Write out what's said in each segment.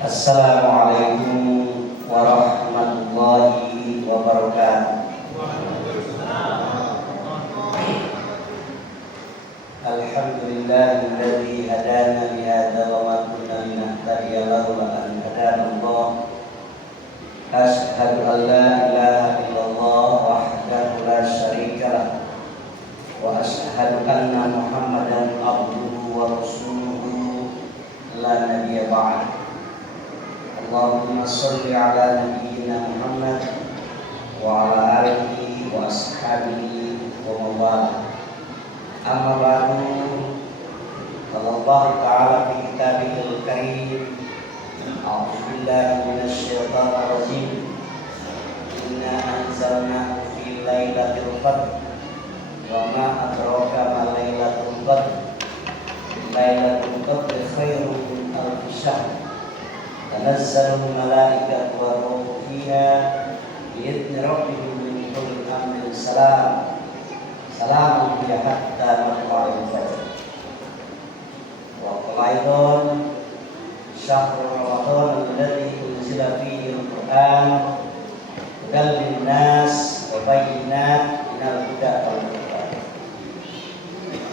Assalamualaikum warahmatullahi wabarakatuh. Alhamdulillahilladzi hadana li hadza wa ma kunna linahtadiya laula an hadana Allah. Asyhadu an la ilaha illallah wahdahu la syarika lah wa asyhadu anna Muhammadan abduhu wa rasuluhu la nabiyya ba'd. Allahumma sholli ala nabiyyina Muhammad wa ala alihi wa ashabihi wa mawala. Amma ba'du. Qala Allah ta'ala fi kitabihil karim. A'udzu billahi minasy syaithanir rajim. Inna anzalnahu fi lailatul qadr. Wa ma adraka ma lailatul qadr. Lailatul qadri khairun min alfi syahr. Tanazzalul malaikatu war-ruhu fiha bi'izni rabbihim min kulli amrin salam. Salamun hiya hatta matla'il fajr. Wa qala aidan syahrul ramadan alladzi unzila fihi al-Qur'an hudan lin-nas wa bayyinat minal huda wal furqan.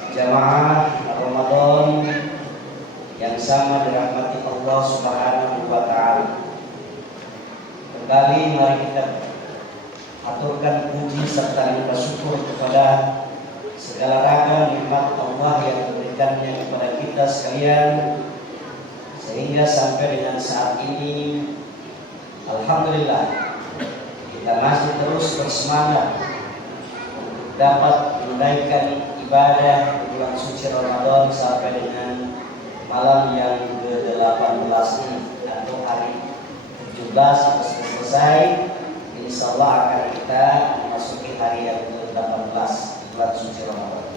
Jamaah Ramadan yang sama dirahmati Allah Subhanahu wa ta'ala. Kembali mari kita aturkan puji serta nikmat syukur kepada segala ragam nikmat Allah yang diberikannya kepada kita sekalian, sehingga sampai dengan saat ini alhamdulillah kita masih terus bersemangat untuk dapat menunaikan ibadah di bulan suci Ramadan sampai dengan malam yang ke-18 ini atau hari 17 selesai. Insyaallah akan kita memasuki hari yang ke-18 bulan suci Ramadan.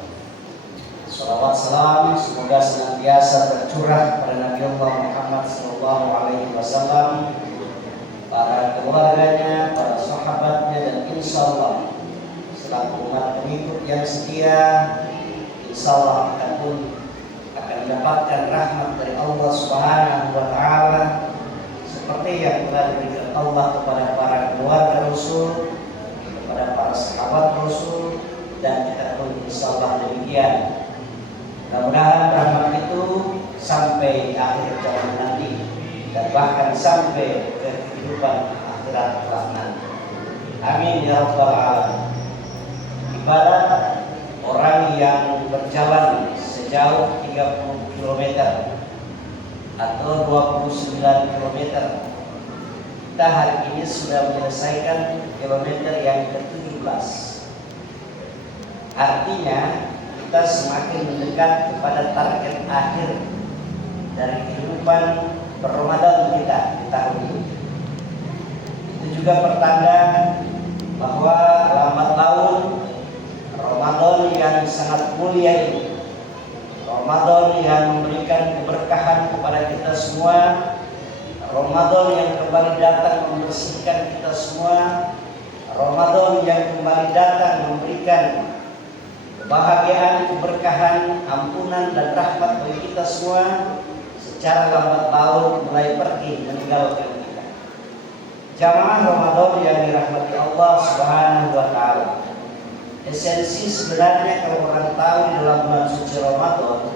Shalawat salam semoga senantiasa tercurah pada Nabi Allah Muhammad SAW, para keluarganya, para sahabatnya, dan insyaallah selaku umat pengikut yang setia, insyaallah akan mendapatkan rahmat dari Allah Subhanahu wa ta'ala seperti yang telah diberikan Allah kepada para keluarga Rasul, kepada para sahabat Rasul, dan kita pun insyaallah demikian. Mudah-mudahan rahmat itu sampai akhir zaman nanti dan bahkan sampai ke kehidupan akhirat kelak nanti. Amin ya rabbal alamin. Ibarat orang yang berjalan sejauh 30 km atau 29 km. Kita hari ini sudah menyelesaikan kilometer yang ke-17. Artinya kita semakin mendekat kepada target akhir dari kehidupan berRamadan kita di tahun ini. Itu juga pertanda bahwa lambat laun Ramadan yang sangat mulia ini, Ramadan yang memberikan keberkahan kepada kita semua, Ramadan yang kembali datang membersihkan kita semua, Ramadan yang kembali datang memberikan kebahagiaan, keberkahan, ampunan dan rahmat bagi kita semua, secara lambat laun mulai pergi meninggalkan kita. Jamaah Ramadan yang dirahmati Allah Subhanahu wa ta'ala. Esensi sebenarnya kalau orang tahu di dalam bulan suci Ramadan,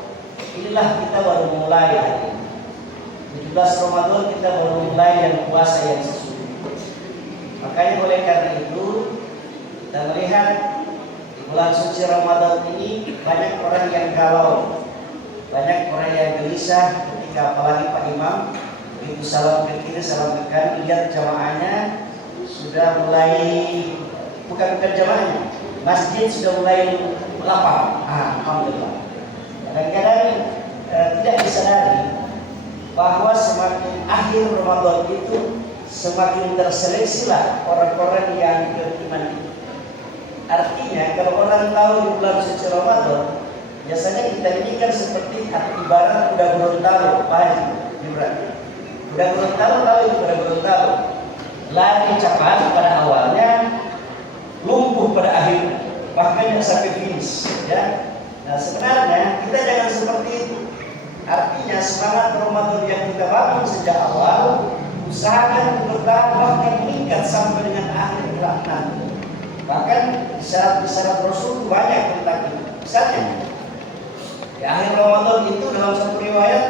inilah kita baru mulai hari ini. 17 Ramadan kita baru mulai yang puasa yang sesungguhnya. Makanya oleh karena itu kita melihat di bulan suci Ramadan ini banyak orang yang galau, banyak orang yang gelisah ketika apalagi Pak Imam begitu salam ke kiri salam ke kanan, lihat jamaahnya sudah mulai bukan jamaahnya, masjid sudah mulai lapang. Alhamdulillah. Kadang-kadang tidak disadari bahwa semakin akhir Ramadan itu semakin terseleksilah orang-orang yang beriman itu. Artinya kalau orang tahu di bulan suci Ramadan, biasanya kita ini kan seperti ibarat kuda Gorontalo, Pak Haji Gibran. Kuda Gorontalo tahu itu kuda Gorontalo. Lari cepat pada awalnya, lumpuh pada akhirnya, bahkan sampai finish, ya. Nah sebenarnya kita jangan seperti itu. Artinya semangat Ramadan yang kita bangun sejak awal Usahakan bertahan bahkan meningkat sampai dengan akhir kelak nanti. Bahkan isyarat-isyarat Rasul banyak tentang itu. Misalnya di akhir Ramadan itu dalam satu riwayat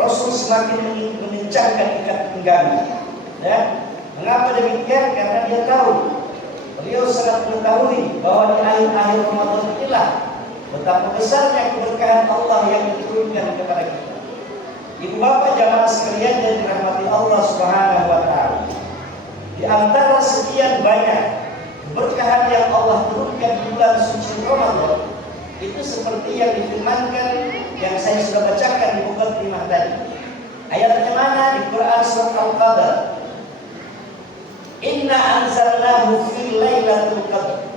Rasul semakin mengencangkan ikat pinggangnya. Ya, mengapa demikian? Karena dia tahu, beliau sangat mengetahui bahwa di akhir-akhir Ramadan inilah betapa besarnya keberkahan Allah yang diturunkan kepada kita. Ibu bapak jamaah sekalian yang dirahmati Allah Subhanahu wa taala. Di antara sekian banyak keberkahan yang Allah turunkan di bulan suci Ramadan, itu seperti yang difirmankan yang saya sudah bacakan di mukadimah tadi. Ayatnya mana? Di Quran surat Al-Qadar. Inna anzalnahu fi lailatul qadar.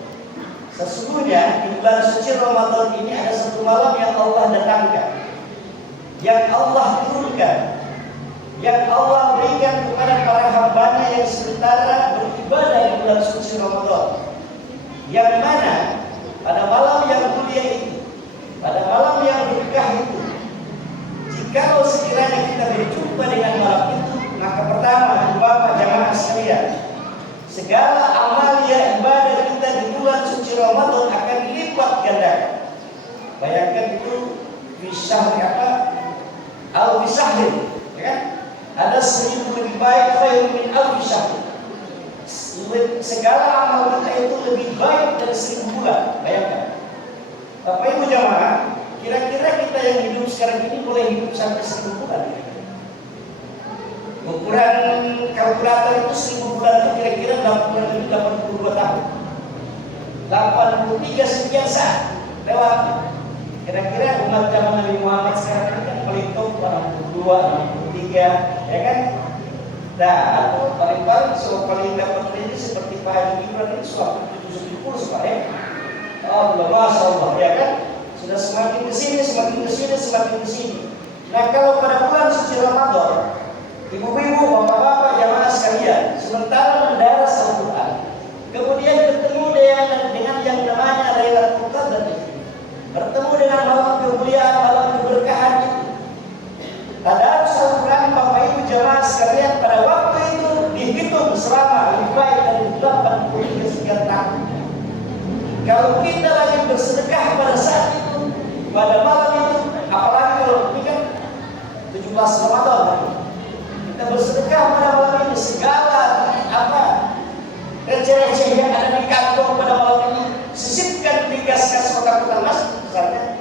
Sesungguhnya di bulan suci Ramadan ini ada satu malam yang Allah datangkan, yang Allah turunkan, yang Allah berikan kepada para hambanya yang sementara beribadah di bulan suci Ramadan. Yang mana pada malam yang mulia itu, pada malam yang berkah itu, jikalau sekiranya kita berjumpa dengan malam itu, maka pertama, Bapak jamaah sekalian, segala amalia ibadah kita di bulan suci Ramadan akan dilipat gandakan. Bayangkan itu bisah apa? Al-Bisahir, ya kan? Ada 1000 lebih baik khairun min al-bisahir. Segala amal kita itu lebih baik dari 1000 bulan. Bayangkan. Bapak Ibu jamaah, kira-kira kita yang hidup sekarang ini boleh hidup sampai 1000 bulan. Ukuran kalkulator itu 1000 bulan itu kira-kira 82 tahun. 83 sekian saat lewat. Kira-kira umat zaman Nabi Muhammad sekarang ini kan paling top 62, 63, ya kan? Nah, atau paling-paling paling dapat ini seperti Pak Haji Ibrahim ini suatu 70 Pak ya. Oh, Masya Allah, ya kan? Sudah semakin kesini, semakin kesini, semakin kesini. Nah, kalau pada bulan suci Ramadan, ibu-ibu, bapak-bapak, jamaah sekalian, sementara mendaras Al-Quran, kemudian ketemu dengan yang namanya Lailatul Qadar, bertemu dengan malam kemuliaan, malam keberkahan itu. Tadarus Al-Quran, bapak ibu jamaah sekalian, pada waktu itu dihitung selama lebih baik dari 83 sekian tahun. Kalau kita lagi bersedekah pada saat itu, pada malam itu, apalagi kalau ini kan 17 Ramadan, kita bersedekah pada malam ini, segala receh-receh yang ada di kantong pada malam ini sisipkan di kas-kas kotak-kotak emas misalnya.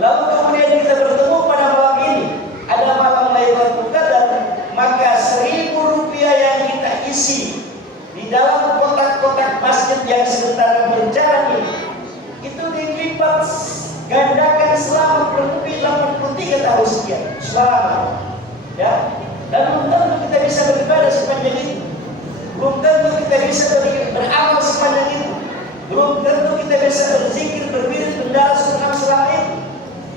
Lalu kemudian kita bertemu pada malam ini, ada malam Lailatul Qadar, maka 1000 rupiah yang kita isi di dalam kotak-kotak masjid yang sementara berjalan ini, itu dilipat gandakan selama kurang lebih 83 tahun sekian. Selama, ya. Dan belum tentu kita bisa beribadah sepanjang itu. Belum tentu kita bisa beramal sepanjang itu. Belum tentu kita bisa berzikir, berwirid, mendaras Quran selama itu.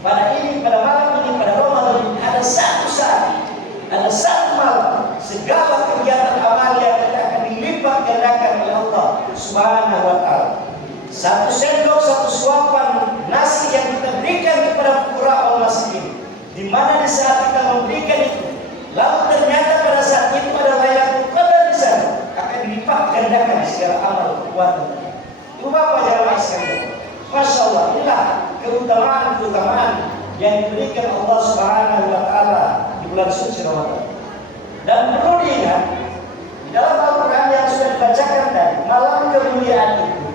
Pada malam ini, pada Ramadan ini, ada satu saat, ada satu malam, segala kegiatan amal yang kita akan dilipat gandakan oleh Allah Subhanahu wa taala. Satu sendok, satu suapan nasi yang kita berikan kepada fuqara wal miskin, di mana di saat kita memberikan itu, lalu ternyata pada saat itu ada Lailatul Qadar di sana, akan dilipat gandakan segala amal perbuatan. Itu Bapak jamaah sekalian. Masya Allah, inilah keutamaan yang diberikan Allah Subhanahu wa taala di bulan suci Ramadan. Dan perlu diingat, di dalam Al-Quran yang sudah dibacakan tadi, malam kemuliaan itu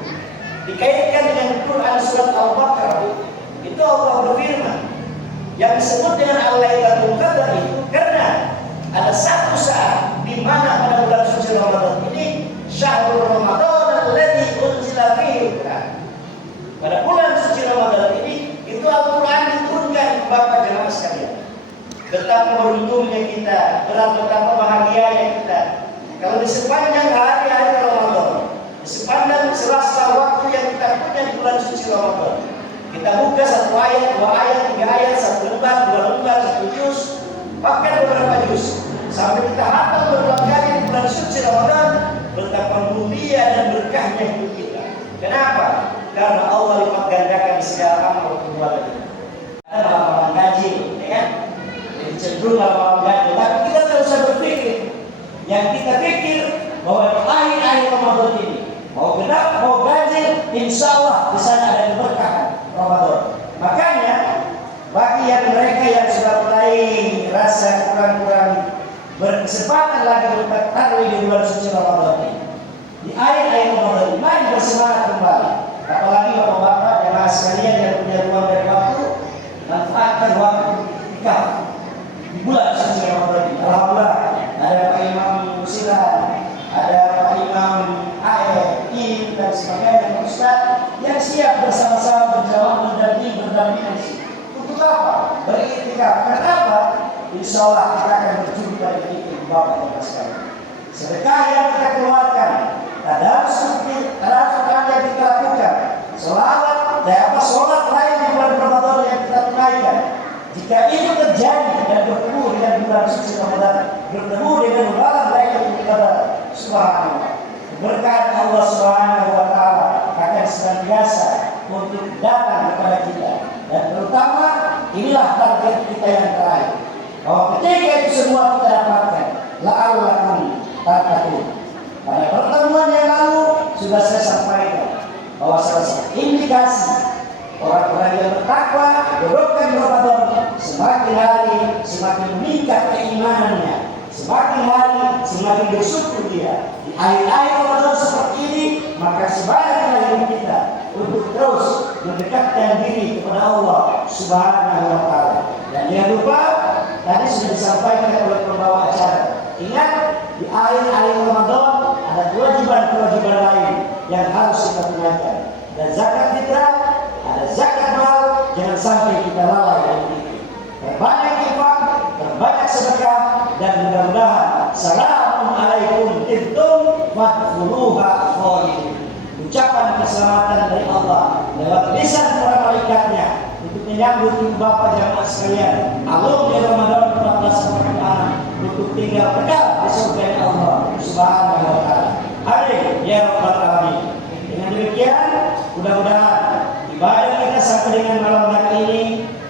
dikaitkan dengan Quran surat Al-Baqarah. Itu Allah berfirman, yang disebut dengan Lailatul Qadar itu karena ada satu saat di mana pada bulan suci Ramadan ini, syahrul Ramadan alladzi unzila fihi Al-Quran. Pada bulan suci Ramadan ini, itu Al-Quran diturunkan Bapak jemaah sekalian. Betapa beruntungnya kita, betapa bahagianya kita. Kalau di sepanjang hari-hari Ramadan, di sepanjang sela-sela waktu yang kita punya di bulan suci Ramadan, kita buka satu ayat, 2 ayat, 3 ayat, 1 lembar, 2 lembar, 1 juz, bahkan beberapa juz, sampai kita hafal beberapa kali di bulan suci Ramadan, betapa mulia dan berkahnya hidup kita. Kenapa? Karena Allah lipat gandakan segala amal perbuatan kita. Ada malam ganjil, ya kan? Jadi cenderung malam ganjil. Tapi kita tidak usah berpikir. Yang Yang kita pikir bahwa di akhir Ramadan ini mau genap mau ganjil, insya Allah di sana ada keberkahan Ramadan. Makanya bagi yang mereka yang sudah mulai rasa kurang-kurang berkesempatan lagi untuk tarawih di bulan suci Ramadan ini, di akhir Ramadan ini, mari bersemangat kembali. Apalagi bapak-bapak jemaah sekalian yang punya ruang dan waktu, manfaatkan waktu ikaf di bulan suci Ramadan ini. Alhamdulillah ada Pak Imam Musilan, ada Pak Imam AE, dan sebagainya, Ustaz yang siap bersama-sama berjamaah berdampingan. Untuk apa? Beriktikaf. Kenapa? Insya Allah kita akan berjumpa dari itu Bapak Ibu sekalian. Sedekah yang kita keluarkan, tadarus yang kita lakukan, selawat dan sholat lain di bulan Ramadan yang kita tunaikan. Jika itu terjadi dan bertemu dengan bulan suci Ramadan, bertemu dengan bulan Lailatul Qadar, subhanallah, keberkahan Allah Subhanahu wa taala akan senantiasa untuk datang kepada kita. Dan terutama inilah target kita yang terakhir, bahwa ketika itu semua kita dapatkan, la'allakum tattaqun. Pada pertemuan yang lalu sudah saya sampaikan bahwa salah satu indikasi orang-orang yang bertakwa berdoa Ramadan semakin hari semakin meningkat keimanannya, semakin hari semakin bersyukur dia. Di akhir-akhir Ramadan seperti ini, maka sebaliknya hidup kita untuk terus mendekatkan diri kepada Allah Subhanahu wa taala. Dan jangan lupa tadi sudah disampaikan oleh pembawa acara. Ingat, di akhir-akhir Ramadan ada kewajiban-kewajiban lain yang harus kita tunaikan. Dan zakat fitrah, ada zakat mal, jangan sampai kita lalai dari itu. Berbanyak infak, berbanyak sedekah, dan mudah-mudahan Assalamualaikum intum fadkhuluha khalidin. Ucapan keselamatan dari Allah lewat lisan para malaikatnya untuk menyambut ibu bapak jamaah sekalian alumni Ramadan 1446 untuk tinggal kekal di surga Allah Subhanahu wa taala. Amin ya rabbal alamin. Dengan demikian, mudah-mudahan ibadah kita sampai dengan malam hari ini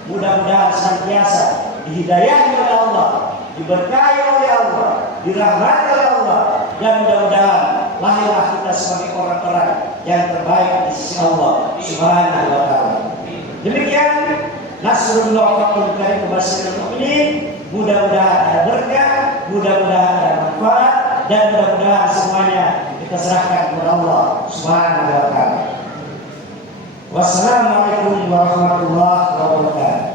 mudah-mudahan senantiasa dihidayahi oleh Allah, diberkahi oleh Allah, dirahmati oleh Allah, dan mudah-mudahan lahirlah kita sebagai orang-orang yang terbaik di sisi Allah Subhanahu wa taala. Demikian nasrullah faqul karim mubasyirul mukminin. Mudah-mudahan ada berkah, mudah-mudahan ada manfaat, dan mudah-mudahan semuanya kita serahkan kepada Allah Subhanahu wa taala. Wassalamualaikum warahmatullahi wabarakatuh.